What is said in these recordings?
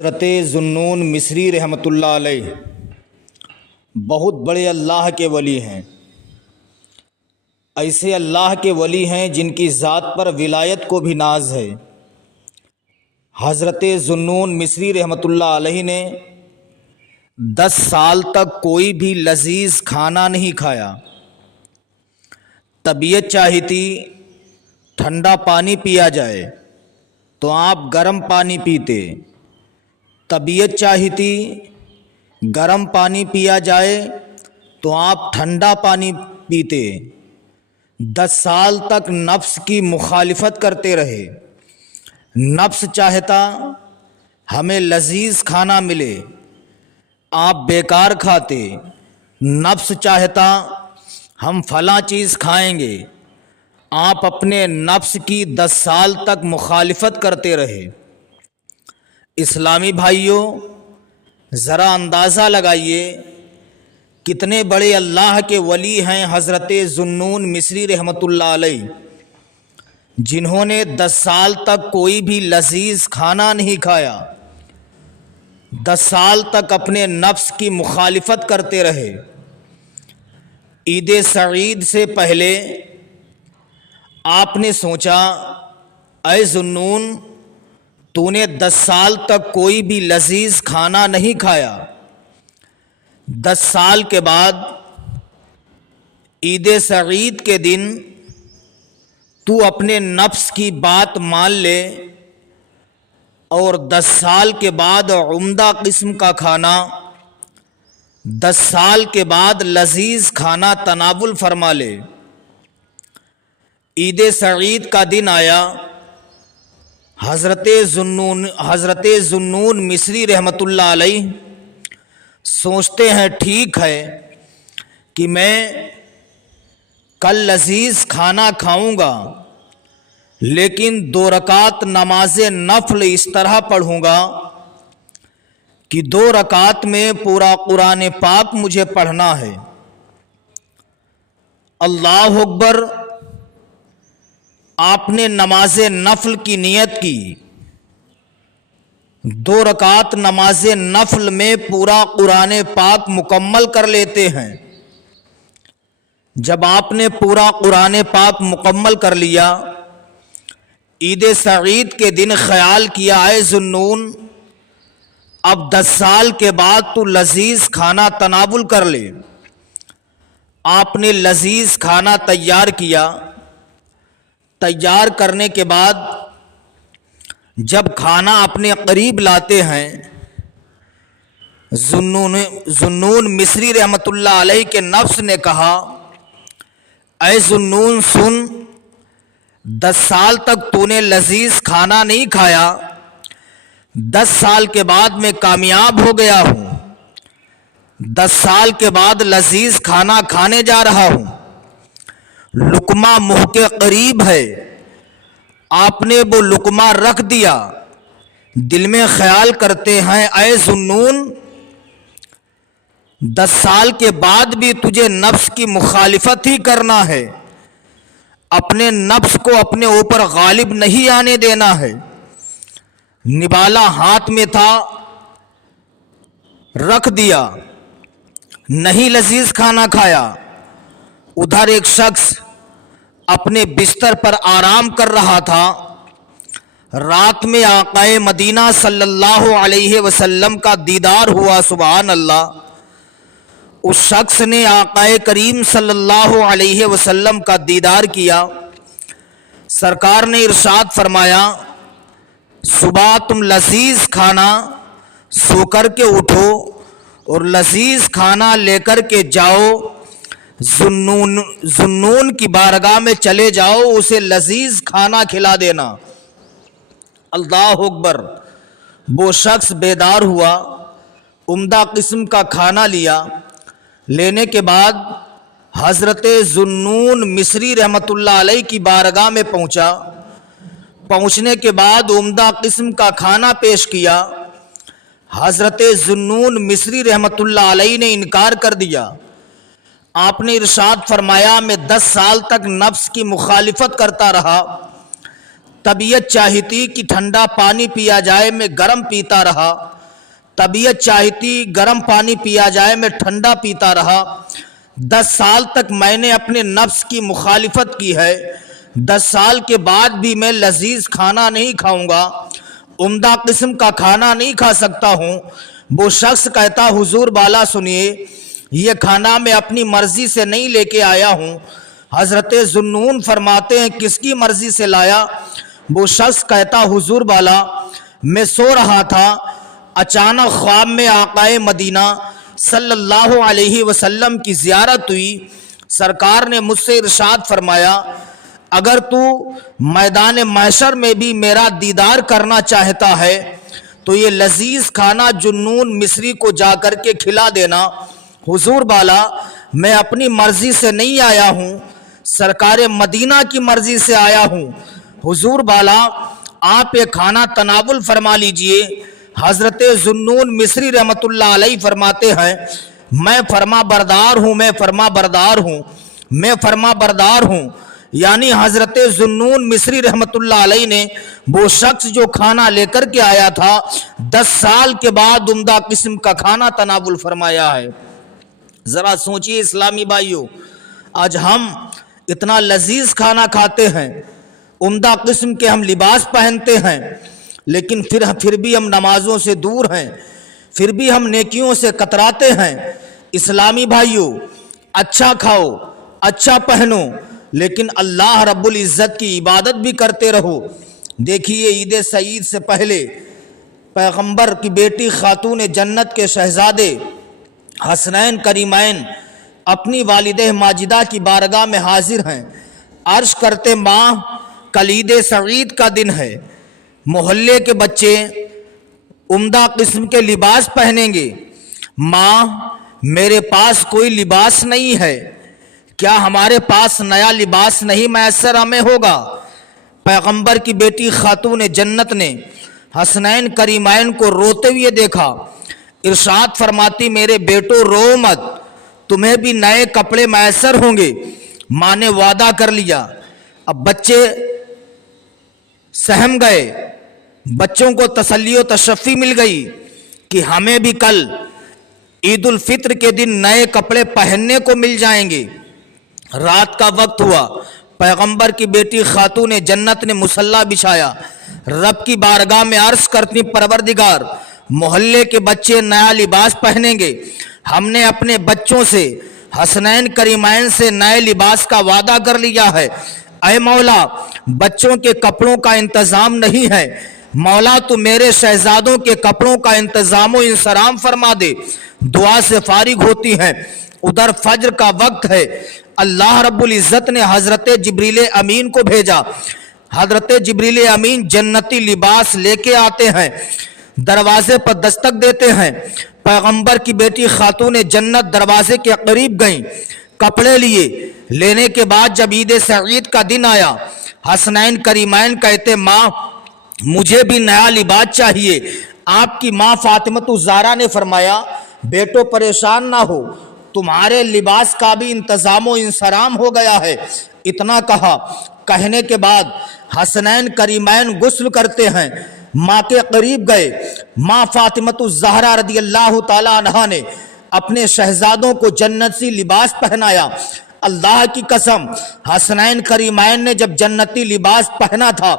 حضرت ذوالنون مصری رحمۃ اللہ علیہ بہت بڑے اللہ کے ولی ہیں۔ ایسے اللہ کے ولی ہیں جن کی ذات پر ولایت کو بھی ناز ہے۔ حضرت ذوالنون مصری رحمۃ اللہ علیہ نے 10 سال تک کوئی بھی لذیذ کھانا نہیں کھایا۔ طبیعت چاہی تھی ٹھنڈا پانی پیا جائے تو آپ گرم پانی پیتے، طبیعت چاہی تھی گرم پانی پیا جائے تو آپ ٹھنڈا پانی پیتے۔ 10 سال تک نفس کی مخالفت کرتے رہے۔ نفس چاہتا ہمیں لذیذ کھانا ملے، آپ بیکار کھاتے۔ نفس چاہتا ہم فلاں چیز کھائیں گے، آپ اپنے نفس کی 10 سال تک مخالفت کرتے رہے۔ اسلامی بھائیوں، ذرا اندازہ لگائیے کتنے بڑے اللہ کے ولی ہیں حضرت ذوالنون مصری رحمۃ اللہ علیہ، جنہوں نے 10 سال تک کوئی بھی لذیذ کھانا نہیں کھایا، 10 سال تک اپنے نفس کی مخالفت کرتے رہے۔ عید سعید سے پہلے آپ نے سوچا، اے ذوالنون، تو نے 10 سال تک کوئی بھی لذیذ کھانا نہیں کھایا، 10 سال کے بعد عید سعید کے دن تو اپنے نفس کی بات مان لے اور 10 سال کے بعد عمدہ قسم کا کھانا، 10 سال کے بعد لذیذ کھانا تناول فرما لے۔ عید سعید کا دن آیا، حضرت ذوالنون مصری رحمۃ اللہ علیہ سوچتے ہیں ٹھیک ہے کہ میں کل لذیذ کھانا کھاؤں گا، لیکن 2 رکعت نماز نفل اس طرح پڑھوں گا کہ 2 رکعت میں پورا قرآن پاک مجھے پڑھنا ہے۔ اللہ اکبر! آپ نے نماز نفل کی نیت کی، 2 رکعت نماز نفل میں پورا قرآن پاک مکمل کر لیتے ہیں۔ جب آپ نے پورا قرآن پاک مکمل کر لیا، عید سعید کے دن خیال کیا، اے ذوالنون، اب 10 سال کے بعد تو لذیذ کھانا تناول کر لے۔ آپ نے لذیذ کھانا تیار کیا۔ تیار کرنے کے بعد جب کھانا اپنے قریب لاتے ہیں، ذوالنون مصری رحمۃ اللہ علیہ کے نفس نے کہا، اے ذوالنون سن، 10 سال تک تو نے لذیذ کھانا نہیں کھایا، 10 سال کے بعد میں کامیاب ہو گیا ہوں، 10 سال کے بعد لذیذ کھانا کھانے جا رہا ہوں، لقمہ منہ کے قریب ہے، آپ نے وہ لقمہ رکھ دیا، دل میں خیال کرتے ہیں، اے ذوالنون، 10 سال کے بعد بھی تجھے نفس کی مخالفت ہی کرنا ہے، اپنے نفس کو اپنے اوپر غالب نہیں آنے دینا ہے۔ نوالا ہاتھ میں تھا، رکھ دیا، نہیں لذیذ کھانا کھایا۔ ادھر ایک شخص اپنے بستر پر آرام کر رہا تھا، رات میں آقا مدینہ صلی اللہ علیہ وسلم کا دیدار ہوا، سبحان اللہ۔ اس شخص نے آقا کریم صلی اللہ علیہ وسلم کا دیدار کیا۔ سرکار نے ارشاد فرمایا، صبح تم لذیذ کھانا سو کر کے اٹھو اور لذیذ کھانا لے کر کے جاؤ، ذوالنون کی بارگاہ میں چلے جاؤ، اسے لذیذ کھانا کھلا دینا۔ اللہ اکبر! وہ شخص بیدار ہوا، عمدہ قسم کا کھانا لیا۔ لینے کے بعد حضرت ذوالنون مصری رحمۃ اللہ علیہ کی بارگاہ میں پہنچا۔ پہنچنے کے بعد عمدہ قسم کا کھانا پیش کیا۔ حضرت ذوالنون مصری رحمۃ اللہ علیہ نے انکار کر دیا۔ آپ نے ارشاد فرمایا، میں 10 سال تک نفس کی مخالفت کرتا رہا، طبیعت چاہی تھی کہ ٹھنڈا پانی پیا جائے، میں گرم پیتا رہا، طبیعت چاہی تھی گرم پانی پیا جائے، میں ٹھنڈا پیتا رہا۔ 10 سال تک میں نے اپنے نفس کی مخالفت کی ہے، 10 سال کے بعد بھی میں لذیذ کھانا نہیں کھاؤں گا، عمدہ قسم کا کھانا نہیں کھا سکتا ہوں۔ وہ شخص کہتا حضور بالا سنیے، یہ کھانا میں اپنی مرضی سے نہیں لے کے آیا ہوں۔ حضرت ذوالنون فرماتے ہیں کس کی مرضی سے لایا؟ وہ شخص کہتا حضور بالا میں سو رہا تھا، اچانک خواب میں آقائے مدینہ صلی اللہ علیہ وسلم کی زیارت ہوئی۔ سرکار نے مجھ سے ارشاد فرمایا اگر تو میدان محشر میں بھی میرا دیدار کرنا چاہتا ہے تو یہ لذیذ کھانا ذوالنون مصری کو جا کر کے کھلا دینا۔ حضور بالا میں اپنی مرضی سے نہیں آیا ہوں، سرکار مدینہ کی مرضی سے آیا ہوں، حضور بالا آپ یہ کھانا تناول فرما لیجئے۔ حضرت ذوالنون مصری رحمت اللہ علیہ فرماتے ہیں میں فرما بردار ہوں، میں فرما بردار ہوں، میں فرما بردار ہوں۔ یعنی حضرت ذوالنون مصری رحمت اللہ علیہ نے وہ شخص جو کھانا لے کر کے آیا تھا 10 سال کے بعد عمدہ قسم کا کھانا تناول فرمایا ہے۔ ذرا سوچئے اسلامی بھائیوں، آج ہم اتنا لذیذ کھانا کھاتے ہیں، عمدہ قسم کے ہم لباس پہنتے ہیں، لیکن پھر بھی ہم نمازوں سے دور ہیں، پھر بھی ہم نیکیوں سے کتراتے ہیں۔ اسلامی بھائیوں، اچھا کھاؤ، اچھا پہنو، لیکن اللہ رب العزت کی عبادت بھی کرتے رہو۔ دیکھیے عید سعید سے پہلے پیغمبر کی بیٹی خاتون جنت کے شہزادے حسنین کریمین اپنی والدہ ماجدہ کی بارگاہ میں حاضر ہیں، عرض کرتے ماں کل عید سعید کا دن ہے، محلے کے بچے عمدہ قسم کے لباس پہنیں گے، ماں میرے پاس کوئی لباس نہیں ہے، کیا ہمارے پاس نیا لباس نہیں میسر ہمیں ہوگا؟ پیغمبر کی بیٹی خاتون جنت نے حسنین کریمین کو روتے ہوئے دیکھا، ارشاد فرماتی میرے بیٹو رو مت، تمہیں بھی نئے کپڑے میسر ہوں گے، ماں نے وعدہ کر لیا۔ اب بچے سہم گئے، بچوں کو تسلی و تشفی مل گئی کہ ہمیں بھی کل عید الفطر کے دن نئے کپڑے پہننے کو مل جائیں گے۔ رات کا وقت ہوا، پیغمبر کی بیٹی خاتون جنت نے مصلی بچھایا، رب کی بارگاہ میں عرض کرتی پروردگار محلے کے بچے نیا لباس پہنیں گے، ہم نے اپنے بچوں سے حسنین کریمین سے نئے لباس کا وعدہ کر لیا ہے، اے مولا بچوں کے کپڑوں کا انتظام نہیں ہے، مولا تو میرے شہزادوں کے کپڑوں کا انتظام و انصرام فرما دے۔ دعا سے فارغ ہوتی ہیں، ادھر فجر کا وقت ہے، اللہ رب العزت نے حضرت جبریل امین کو بھیجا، حضرت جبریل امین جنتی لباس لے کے آتے ہیں، دروازے پر دستک دیتے ہیں، پیغمبر کی بیٹی خاتون جنت دروازے کے قریب گئیں، کپڑے لیے، لینے کے بعد جب عید سعید کا دن آیا حسنین کریمین کہتے ماں مجھے بھی نیا لباس چاہیے۔ آپ کی ماں فاطمہ الزہرا نے فرمایا بیٹو پریشان نہ ہو، تمہارے لباس کا بھی انتظام و انصرام ہو گیا ہے۔ اتنا کہنے کے بعد حسنین کریمین غسل کرتے ہیں، ماں کے قریب گئے، ماں فاطمہ الزہرا رضی اللہ تعالی عنہا نے اپنے شہزادوں کو جنتی لباس پہنایا۔ اللہ کی قسم حسنین کریمین نے جب جنتی لباس پہنا تھا،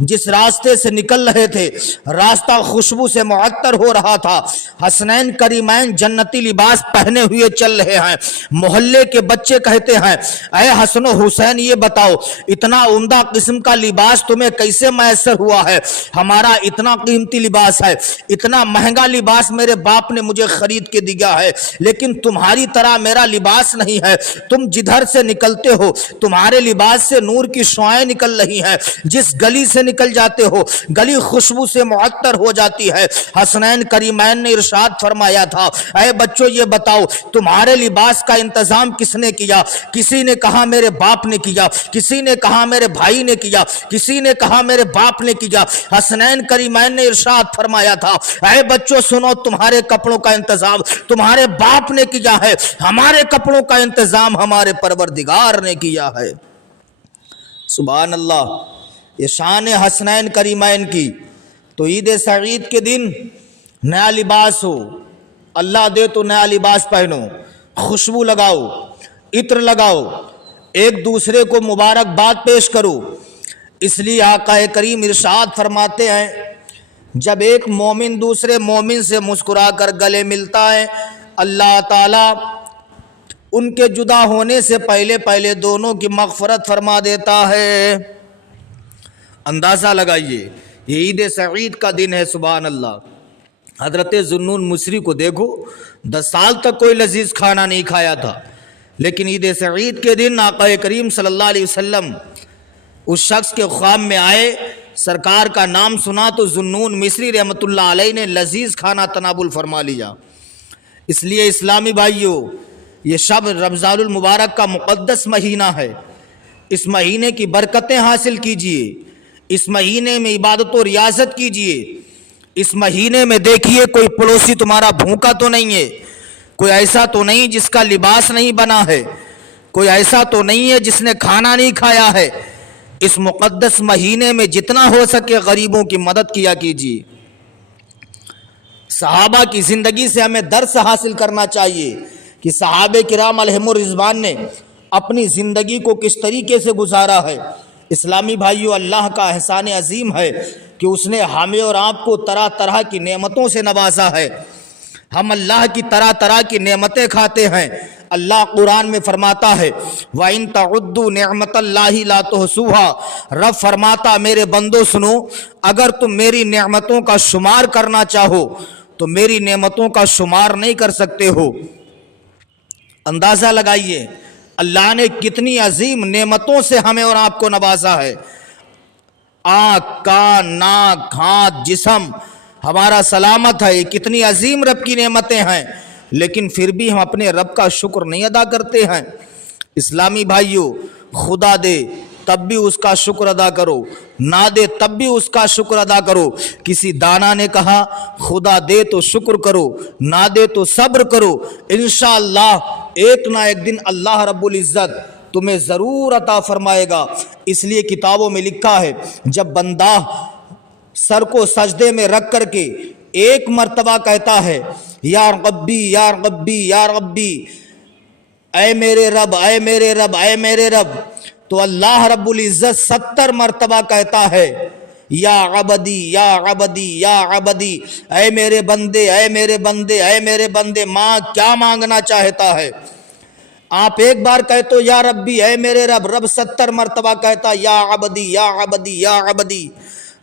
جس راستے سے نکل رہے تھے راستہ خوشبو سے معطر ہو رہا تھا، حسنین کریمین جنتی لباس پہنے ہوئے چل رہے ہیں، محلے کے بچے کہتے ہیں اے حسن و حسین یہ بتاؤ اتنا عمدہ قسم کا لباس تمہیں کیسے میسر ہوا ہے؟ ہمارا اتنا قیمتی لباس ہے، اتنا مہنگا لباس میرے باپ نے مجھے خرید کے دیا ہے، لیکن تمہاری طرح میرا لباس نہیں ہے، تم جدھر سے نکلتے ہو تمہارے لباس سے نور کی شعائیں نکل رہی ہیں، جس گلی سے نکل جاتے ہو گلی خوشبو سے معطر ہو جاتی ہے۔ حسنین کریمین نے ارشاد فرمایا تھا اے بچوں یہ بتاؤ تمہارے لباس کا انتظام کس نے کیا؟ کسی نے کہا میرے باپ نے کیا، کسی نے کہا میرے بھائی نے کیا، کسی نے کہا میرے باپ نے کیا۔ حسنین کریمین نے ارشاد فرمایا تھا اے بچوں سنو تمہارے کپڑوں کا انتظام تمہارے باپ نے کیا ہے، ہمارے کپڑوں کا انتظام ہمارے پروردگار نے کیا ہے۔ سبحان اللہ۔ یہ شان حسنین کریمین کی۔ تو عید سعید کے دن نیا لباس ہو، اللہ دے تو نیا لباس پہنو، خوشبو لگاؤ، عطر لگاؤ، ایک دوسرے کو مبارکباد پیش کرو۔ اس لیے آقا کریم ارشاد فرماتے ہیں جب ایک مومن دوسرے مومن سے مسکرا کر گلے ملتا ہے، اللہ تعالیٰ ان کے جدا ہونے سے پہلے دونوں کی مغفرت فرما دیتا ہے۔ اندازہ لگائیے، یہ عید سعید کا دن ہے، سبحان اللہ۔ حضرت ذوالنون مصری کو دیکھو، 10 سال تک کوئی لذیذ کھانا نہیں کھایا تھا، لیکن عید سعید کے دن آقا کریم صلی اللہ علیہ وسلم اس شخص کے خواب میں آئے، سرکار کا نام سنا تو ذوالنون مصری رحمۃ اللہ علیہ نے لذیذ کھانا تناول فرما لیا۔ اس لیے اسلامی بھائیوں، یہ شب رمضان المبارک کا مقدس مہینہ ہے، اس مہینے کی برکتیں حاصل کیجئے، اس مہینے میں عبادت و ریاضت کیجئے، اس مہینے میں دیکھیے کوئی پڑوسی تمہارا بھوکا تو نہیں ہے، کوئی ایسا تو نہیں جس کا لباس نہیں بنا ہے، کوئی ایسا تو نہیں ہے جس نے کھانا نہیں کھایا ہے۔ اس مقدس مہینے میں جتنا ہو سکے غریبوں کی مدد کیا کیجیے۔ صحابہ کی زندگی سے ہمیں درس حاصل کرنا چاہیے کہ صحابہ کرام علیہم الرضوان نے اپنی زندگی کو کس طریقے سے گزارا ہے۔ اسلامی بھائیوں، اللہ کا احسان عظیم ہے کہ اس نے ہمیں اور آپ کو طرح طرح کی نعمتوں سے نوازا ہے۔ ہم اللہ کی طرح طرح کی نعمتیں کھاتے ہیں۔ اللہ قرآن میں فرماتا ہے وَإِن تَعُدُّوا نِعْمَةَ اللَّهِ لَا تُحْصُوهَا، رب فرماتا میرے بندو سنو، اگر تم میری نعمتوں کا شمار کرنا چاہو تو میری نعمتوں کا شمار نہیں کر سکتے ہو۔ اندازہ لگائیے اللہ نے کتنی عظیم نعمتوں سے ہمیں اور آپ کو نوازا ہے۔ آنکھ، کان، ناک، ہاتھ، جسم ہمارا سلامت ہے، یہ کتنی عظیم رب کی نعمتیں ہیں، لیکن پھر بھی ہم اپنے رب کا شکر نہیں ادا کرتے ہیں۔ اسلامی بھائیوں، خدا دے تب بھی اس کا شکر ادا کرو، نہ دے تب بھی اس کا شکر ادا کرو۔ کسی دانا نے کہا خدا دے تو شکر کرو، نہ دے تو صبر کرو، انشاءاللہ ایک نہ ایک دن اللہ رب العزت تمہیں ضرور عطا فرمائے گا۔ اس لیے کتابوں میں لکھا ہے جب بندہ سر کو سجدے میں رکھ کر کے ایک مرتبہ کہتا ہے یا ربی یا ربی یا ربی، اے میرے رب اے میرے رب اے میرے رب، تو اللہ رب العزت 70 مرتبہ کہتا ہے یا عبدی یا عبدی یا عبدی، اے میرے بندے اے میرے بندے اے میرے بندے، ماں کیا مانگنا چاہتا ہے۔ آپ ایک بار کہتے ہو یا ربی اے میرے رب، رب 70 مرتبہ کہتا یا عبدی یا عبدی یا عبدی،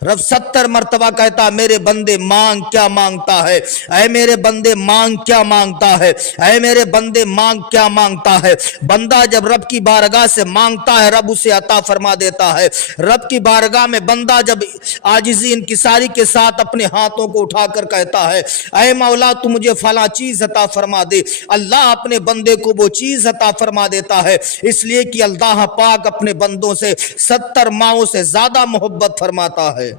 رب 70 مرتبہ کہتا میرے بندے مانگ کیا مانگتا ہے، اے میرے بندے مانگ کیا مانگتا ہے، اے میرے بندے مانگ کیا مانگتا ہے۔ بندہ جب رب کی بارگاہ سے مانگتا ہے رب اسے عطا فرما دیتا ہے۔ رب کی بارگاہ میں بندہ جب عاجزی انکساری کے ساتھ اپنے ہاتھوں کو اٹھا کر کہتا ہے اے مولا تو مجھے فلاں چیز عطا فرما دے، اللہ اپنے بندے کو وہ چیز عطا فرما دیتا ہے، اس لیے کہ اللہ پاک اپنے بندوں سے 70 ماہوں سے زیادہ محبت فرماتا ہے۔